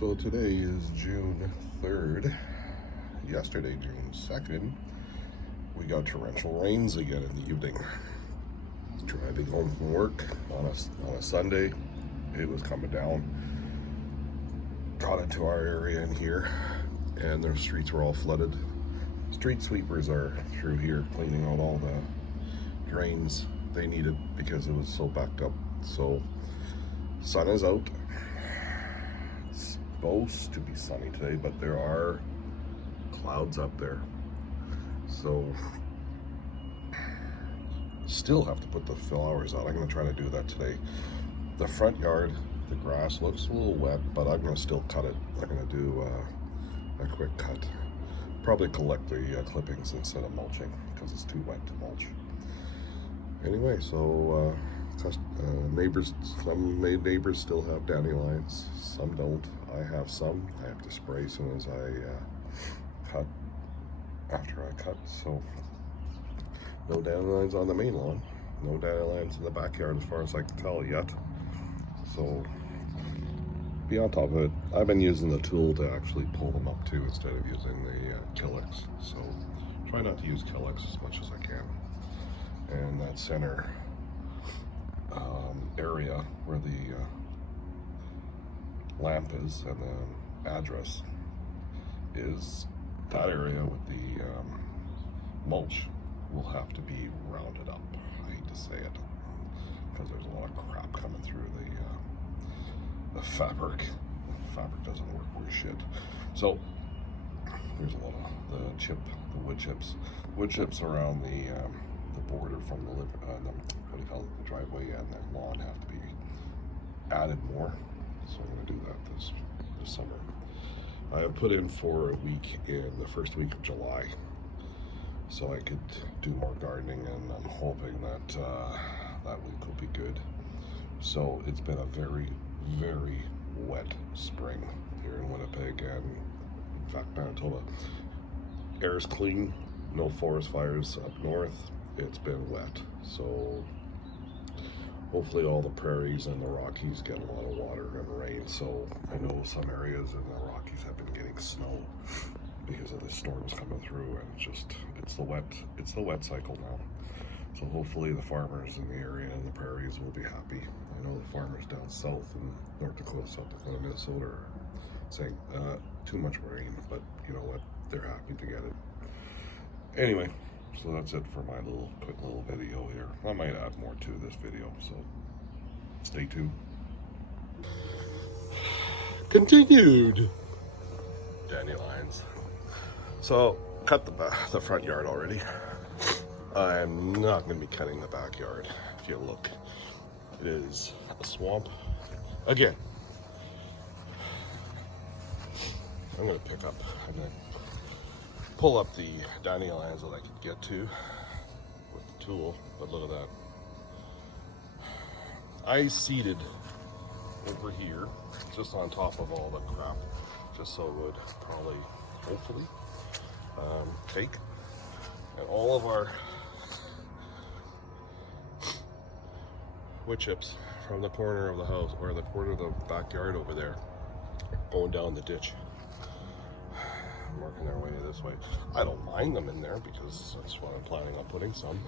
So today is June 3rd. Yesterday, June 2nd, we got torrential rains again in the evening. Driving home from work on a Sunday, it was coming down. Got into our area in here, and the streets were all flooded. Street sweepers are through here cleaning out all the drains they needed because it was so backed up. So, sun is out. It's supposed to be sunny today, but there are clouds up there. So, still have to put the flowers out. I'm going to try to do that today. The front yard, the grass looks a little wet, but I'm going to still cut it. I'm going to do a quick cut. Probably collect the clippings instead of mulching because it's too wet to mulch. Anyway, so neighbors, some neighbors still have dandelions, some don't. I have some. I have to spray as soon as I cut, after I cut. So no dandelions on the main lawn, no dandelions in the backyard as far as I can tell yet. So be on top of it. I've been using the tool to actually pull them up too instead of using the Killex. So try not to use Killex as much as I can. And that center area where the lamp is and the address is, that area with the mulch will have to be rounded up. I hate to say it because there's a lot of crap coming through the fabric. The fabric doesn't work worth shit. So there's a lot of the wood chips around the border from the what do you call it, the driveway and the lawn have to be added more. So I'm going to do that this summer. I have put in for a week in the first week of July, so I could do more gardening, and I'm hoping that that week will be good. So it's been a very, very wet spring here in Winnipeg, and in fact Manitoba. Air is clean, no forest fires up north. It's been wet, so hopefully all the prairies and the Rockies get a lot of water and rain. So I know some areas in the Rockies have been getting snow because of the storms coming through, and it's the wet cycle now. So hopefully the farmers in the area and the prairies will be happy. I know the farmers down south in North Dakota, South Dakota, Minnesota are saying too much rain, but you know what? They're happy to get it. Anyway, so that's it for my quick little video here. I might add more to this video, so stay tuned. Continued. Dandelions. So cut the front yard already. I'm not going to be cutting the backyard. If you look, it is a swamp again. I'm going to I'm going to pull up the dandelions that I could get to with the tool, but look at that. I seeded over here, just on top of all the crap, just so it would probably, hopefully, take. And all of our wood chips from the corner of the house, or the corner of the backyard over there, going down the ditch, working their way this way. I don't mind them in there because that's what I'm planning on putting some.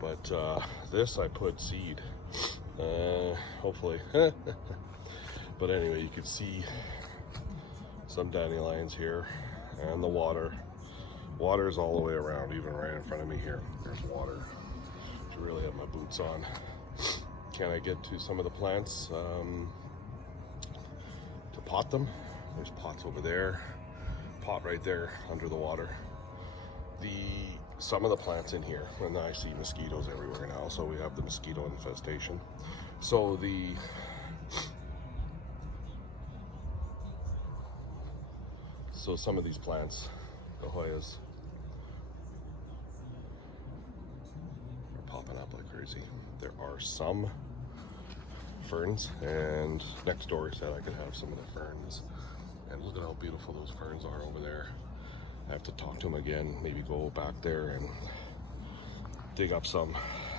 But this I put seed, hopefully. But anyway, you can see some dandelions here, and the water. Water's all the way around, even right in front of me here. There's water. I should really have my boots on. Can I get to some of the plants to pot them? There's pots over there. Pot right there under the water. Some of the plants in here, and I see mosquitoes everywhere now, so we have the mosquito infestation. So some of these plants, the Hoyas, are popping up like crazy. There are some ferns, and next door said I could have some of the ferns. And look at how beautiful those ferns are over there. I have to talk to them again, maybe go back there and dig up some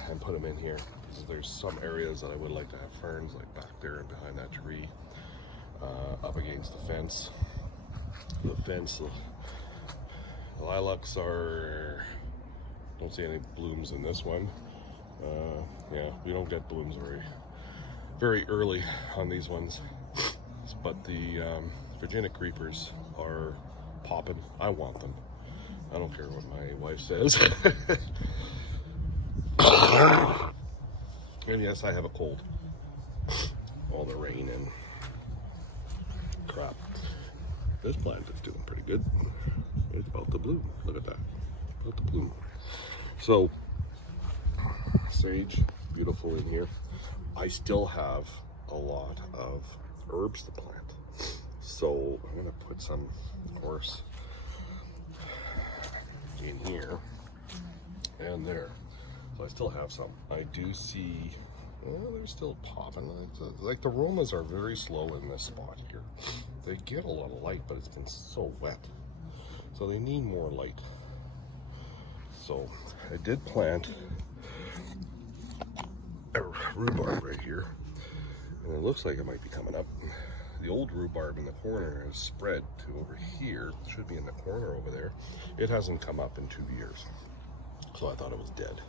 and put them in here. There's some areas that I would like to have ferns, like back there and behind that tree. up against the fence. The lilacs are, don't see any blooms in this one. Yeah, we don't get blooms very early on these ones, but the Virginia creepers are popping. I want them. I don't care what my wife says. And yes, I have a cold. All the rain and crap. This plant is doing pretty good. It's about to bloom. Look at that. About to bloom. So, sage, beautiful in here. I still have a lot of herbs to plant. So I'm gonna put some, of course, in here and there. So I still have some. I do see, well, they're still popping. Like the aromas are very slow in this spot here. They get a lot of light, but it's been so wet. So they need more light. So I did plant a rhubarb right here, and it looks like it might be coming up. The old rhubarb in the corner has spread to over here. It should be in the corner over there. It hasn't come up in 2 years, so I thought it was dead.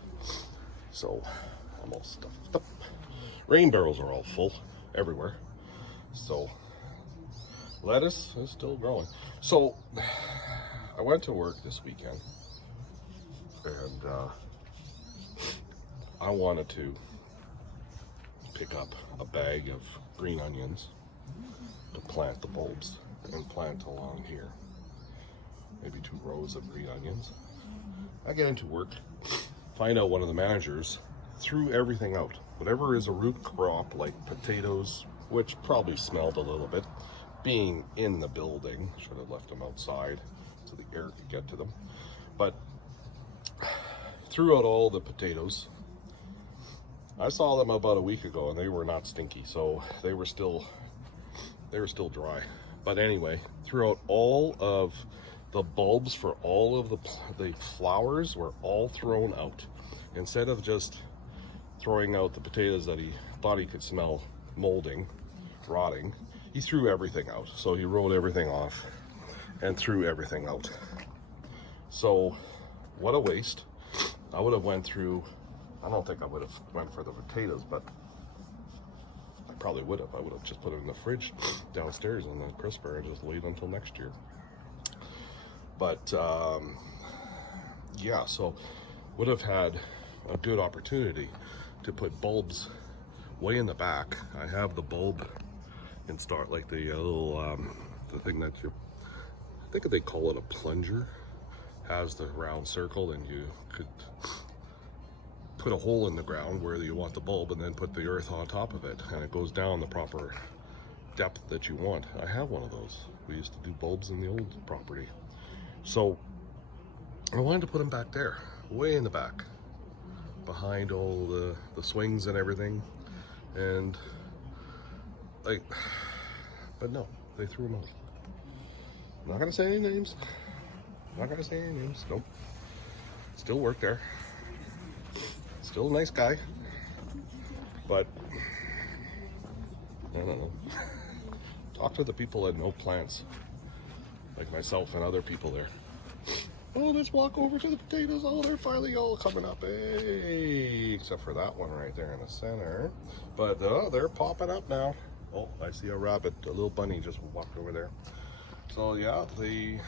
So I'm all stuffed up. Rain barrels are all full everywhere. So lettuce is still growing. So I went to work this weekend, and I wanted to pick up a bag of green onions to plant the bulbs and plant along here. Maybe 2 rows of green onions. I get into work, find out one of the managers threw everything out. Whatever is a root crop like potatoes, which probably smelled a little bit, being in the building, should have left them outside so the air could get to them. But threw out all the potatoes. I saw them about a week ago and they were not stinky, so they were still dry. But anyway, threw out all of the bulbs for all of the flowers were all thrown out. Instead of just throwing out the potatoes that he thought he could smell molding, rotting, he threw everything out. So he rolled everything off and threw everything out. So what a waste. I would have went through, I don't think I would have went for the potatoes, but I probably would have. I would have just put it in the fridge downstairs in the crisper and just wait until next year. But yeah, so would have had a good opportunity to put bulbs way in the back. I have the bulb installed, like the little the thing that you, I think they call it a plunger, has the round circle, and you could put a hole in the ground where you want the bulb and then put the earth on top of it, and it goes down the proper depth that you want. I have one of those. We used to do bulbs in the old property. So I wanted to put them back there, way in the back, behind all the swings and everything. And like, but no, they threw them out. I'm not gonna say any names. Not gonna say any names. Nope. Still work there. Still a nice guy. But I don't know. Talk to the people that know plants, like myself and other people there. Oh, let's walk over to the potatoes. Oh, they're finally all coming up. Hey, except for that one right there in the center. But they're popping up now. Oh, I see a rabbit, a little bunny just walked over there. So yeah, the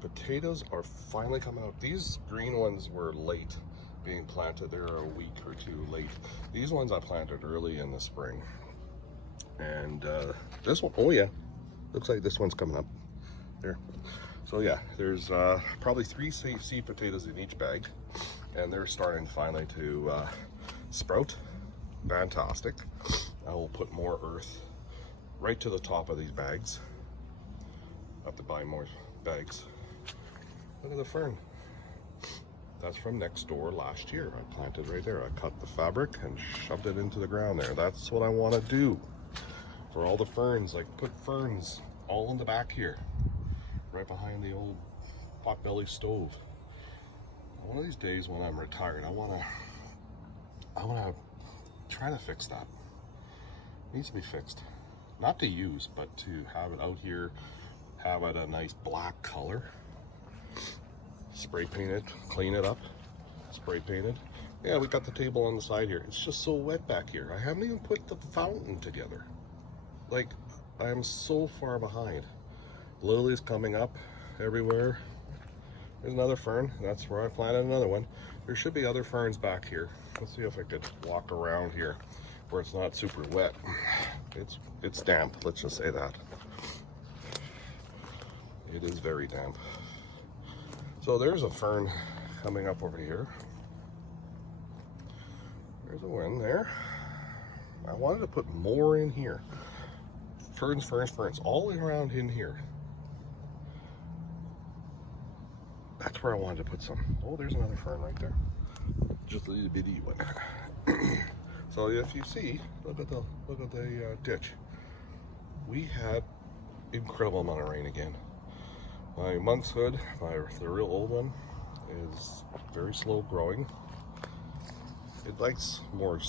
potatoes are finally coming out. These green ones were late being planted. They're a week or 2 late. These ones I planted early in the spring. And this one, oh yeah, looks like this one's coming up there. So yeah, there's probably 3 seed potatoes in each bag, and they're starting finally to sprout. Fantastic. I will put more earth right to the top of these bags. I have to buy more bags. Look at the fern. That's from next door last year. I planted right there. I cut the fabric and shoved it into the ground there. That's what I want to do for all the ferns. Like, put ferns all in the back here, right behind the old potbelly stove. One of these days when I'm retired, I wanna try to fix that. It needs to be fixed. not to use, but to have it out here, have it a nice black color. Spray paint it, clean it up, spray painted. Yeah, we got the table on the side here. It's just so wet back here. I haven't even put the fountain together. Like, I am so far behind. Lilies coming up everywhere. There's another fern. That's where I planted another one. There should be other ferns back here. Let's see if I could walk around here where it's not super wet. It's damp, let's just say that. It is very damp. So there's a fern coming up over here. There's a one there. I wanted to put more in here. Ferns, ferns, ferns, all around in here. That's where I wanted to put some. Oh, there's another fern right there. Just a little bitty one. So if you see, look at the ditch. We had incredible amount of rain again. My monk's hood, the real old one, is very slow growing. It likes more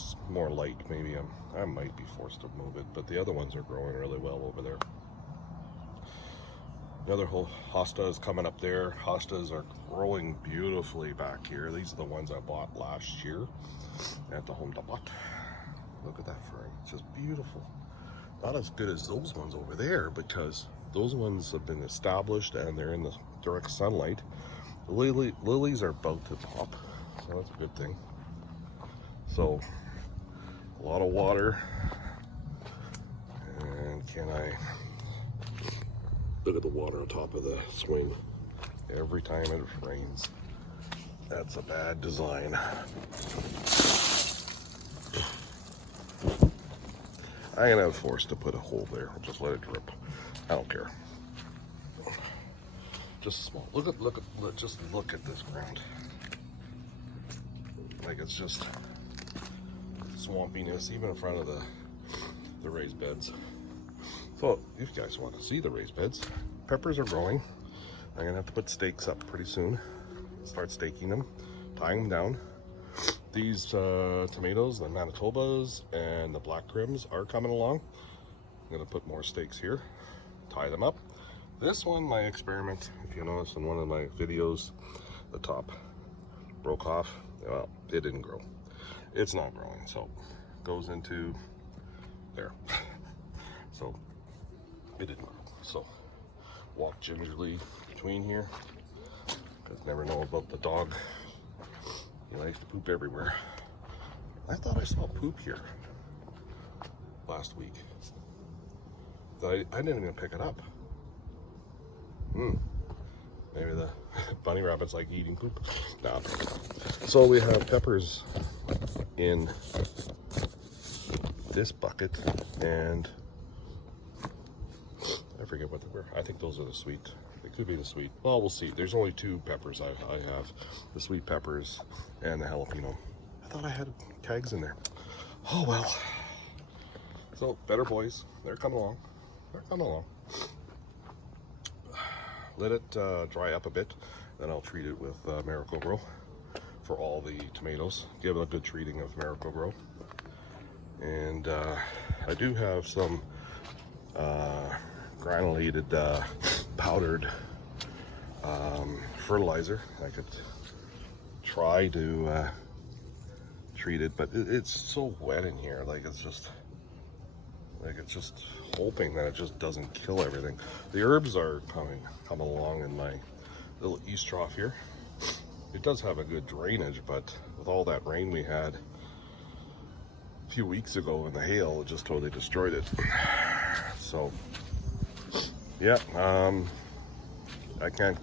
light. Maybe I might be forced to move it, but the other ones are growing really well over there. The other whole hostas is coming up there. Hostas are growing beautifully back here. These are the ones I bought last year at the Home Depot. Look at that fern, it's just beautiful. Not as good as those ones over there because those ones have been established and they're in the direct sunlight. The lilies are about to pop, so that's a good thing. So, a lot of water. And can I look at the water on top of the swing every time it rains? That's a bad design. I'm gonna have forced to put a hole there. I'll just let it drip. I don't care. Just small. Just look at this ground. Like it's just swampiness, even in front of the raised beds. So if you guys want to see the raised beds, peppers are growing. I'm gonna have to put stakes up pretty soon. Start staking them, tying them down. These tomatoes, the Manitobas and the Black Crims are coming along. I'm gonna put more stakes here, tie them up. This one, my experiment, if you notice in one of my videos, the top broke off. Well, it didn't grow. It's not growing, so it goes into there. So it didn't grow. So walk gingerly between here. Because never know about the dog. He likes to poop everywhere. I thought I saw poop here last week. I didn't even pick it up. Maybe the bunny rabbits like eating poop. No. So we have peppers in this bucket, and I forget what they were. I think those are the sweet. They could be the sweet. Well, we'll see. There's only two peppers I have. The sweet peppers and the jalapeno. I thought I had kegs in there. Oh well. So, better boys. They're coming along. They're coming along. Let it dry up a bit. Then I'll treat it with Miracle-Gro for all the tomatoes. Give it a good treating of Miracle-Gro. And I do have some granulated powdered fertilizer. I could try to treat it, but it's so wet in here. It's just hoping that it just doesn't kill everything. The herbs are coming along in my little east trough here. It does have a good drainage, but with all that rain we had a few weeks ago and the hail, it just totally destroyed it. So yeah, I can't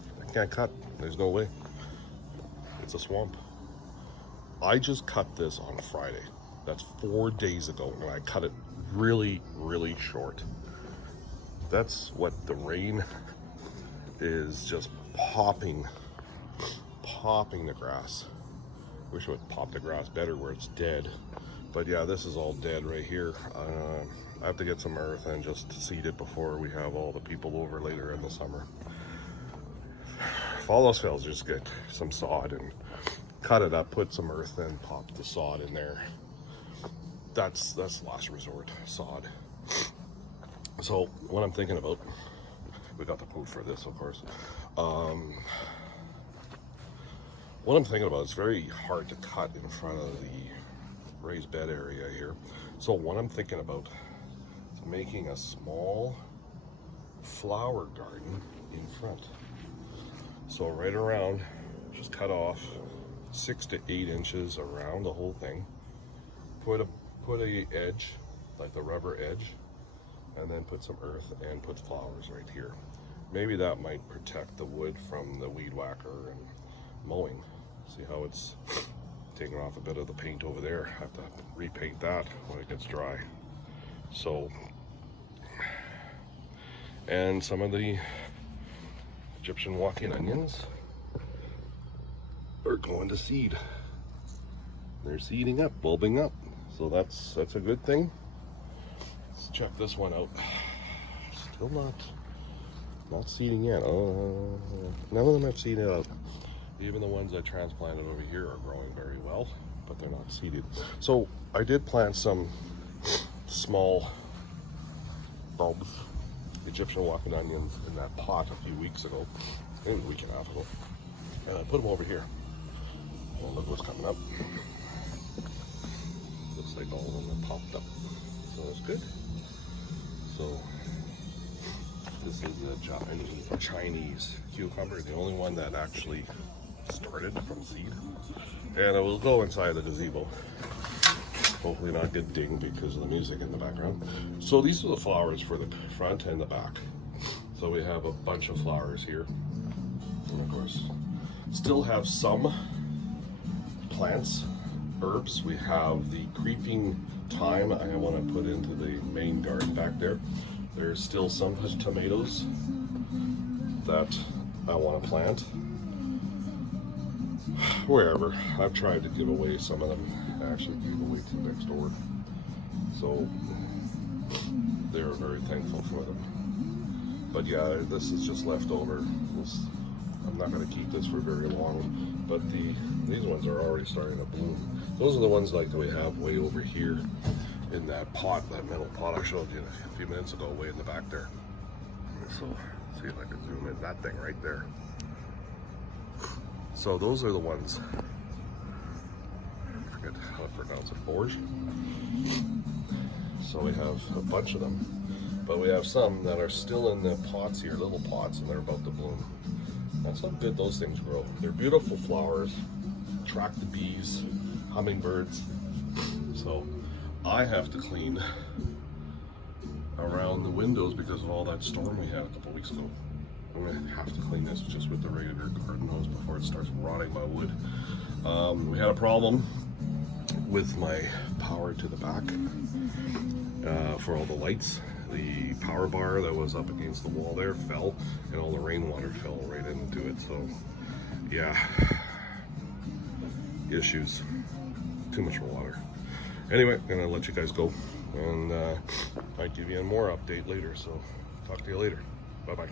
cut. There's no way. It's a swamp. I just cut this on Friday. That's 4 days ago, and I cut it really, really short. That's what the rain is just popping the grass. Wish it would pop the grass better where it's dead. But yeah, this is all dead right here. I have to get some earth and just seed it before we have all the people over later in the summer. If all else fails, just get some sod and cut it up, put some earth, and pop the sod in there. That's last resort, sod. So what I'm thinking about, we got the quote for this, of course. What I'm thinking about, it's very hard to cut in front of the raised bed area here. So what I'm thinking about is making a small flower garden in front. So right around, just cut off 6 to 8 inches around the whole thing. Put a edge, like the rubber edge, and then put some earth and put flowers right here. Maybe that might protect the wood from the weed whacker and mowing. See how it's taking off a bit of the paint over there. I have to repaint that when it gets dry. So, and some of the Egyptian walking onions are going to seed. They're seeding up, bulbing up. So that's a good thing. Let's check this one out. Still not seeding yet. None of them have seeded out. Even the ones I transplanted over here are growing very well, but they're not seeded. So I did plant some small bulbs, Egyptian walking onions, in that pot a few weeks ago, maybe a week and a half ago. And I put them over here. Well, look what's coming up. Looks like all of them have popped up. So that's good. So this is a Chinese cucumber, the only one that actually started from seed. And it will go inside the gazebo. Hopefully not get dinged because of the music in the background. So these are the flowers for the front and the back. So we have a bunch of flowers here. And of course, still have some plants, herbs. We have the creeping thyme I want to put into the main garden back there. There's still some tomatoes that I want to plant. Wherever. I've tried to give away some of them. I actually gave away to next door. So they're very thankful for them. But yeah, this is just leftover. I'm not going to keep this for very long. But these ones are already starting to bloom. Those are the ones like that we have way over here in that pot, that metal pot I showed you a few minutes ago, way in the back there. So see if I can zoom in. That thing right there. So those are the ones, I forget how to pronounce it, Borge. So we have a bunch of them, but we have some that are still in the pots here, little pots, and they're about to bloom. That's how good those things grow. They're beautiful flowers, attract the bees, hummingbirds. So I have to clean around the windows because of all that storm we had a couple weeks ago. I'm going to have to clean this just with the regular garden hose before it starts rotting my wood. We had a problem with my power to the back for all the lights. The power bar that was up against the wall there fell, and all the rainwater fell right into it. So yeah, issues, too much water. Anyway, I'm gonna let you guys go, and I'll give you a more update later. So talk to you later. Bye bye.